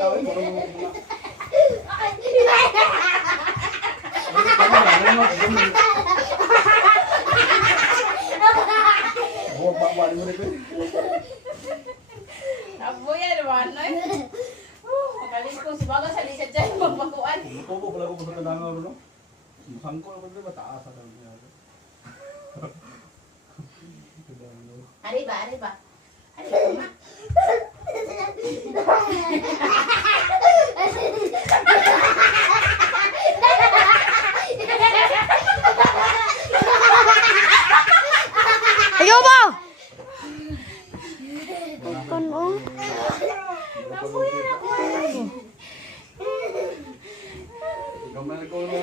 tawin, marunong mo na. Buwag bakbaan mo rito eh. Abo yan naman, no? Magaling ko, si Baga sa lisad dyan, magpakuan. Tubo pala ko sa tanang no? Sangko ako dito, mataas ako niya. Arriba, arriba. Arriba, ma. Ayaw ba? Ano? Gamay ko no.